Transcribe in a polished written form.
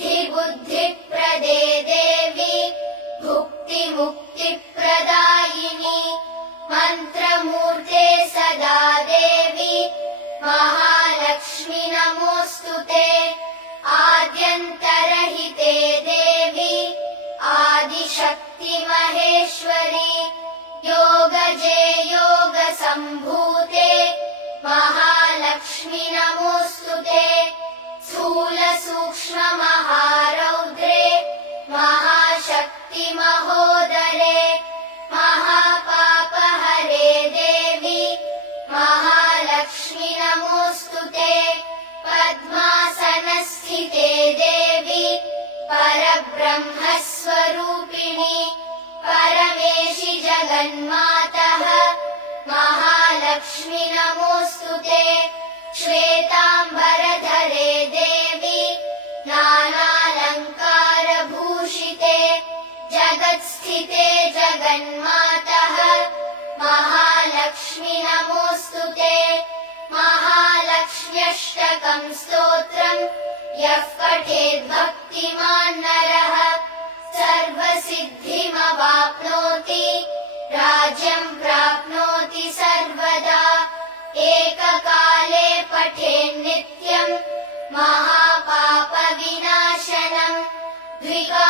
सिद्धिबुद्धिप्रदे देवी भुक्तिमुक्तिप्रदायिनी मन्त्रमूर्ते सदा देवी महालक्ष्मी नमोऽस्तुते आद्यन्तरहिते देवी आदिशक्ति महेश्वरी योगजे योगसम्भूते महालक्ष्मी नमोऽस्तुते स्थूलसूक्ष्म महारौद्रे महाशक्ति महोदरे महापापहरे देवी महालक्ष्मी नमोऽस्तुते पद्मासनस्थिते देवी परब्रह्मस्वरूपिणी परमेशि जगन्मातः महालक्ष्मी नमोऽस्तुते श्वेताम्बरधरे देवी नानालङ्कारभूषिते जगत्स्थिते जगन्मातः महालक्ष्मी नमोऽस्तुते महालक्ष्म्यष्टकम् स्तोत्रम् यः पठेद्भक्तिमान् नरः सर्वसिद्धिमवाप्नोति राज्यम् प्राप्नोति सर्वदा एककाले पठेन्नित्यम् महापापविनाशनम् द्विकाले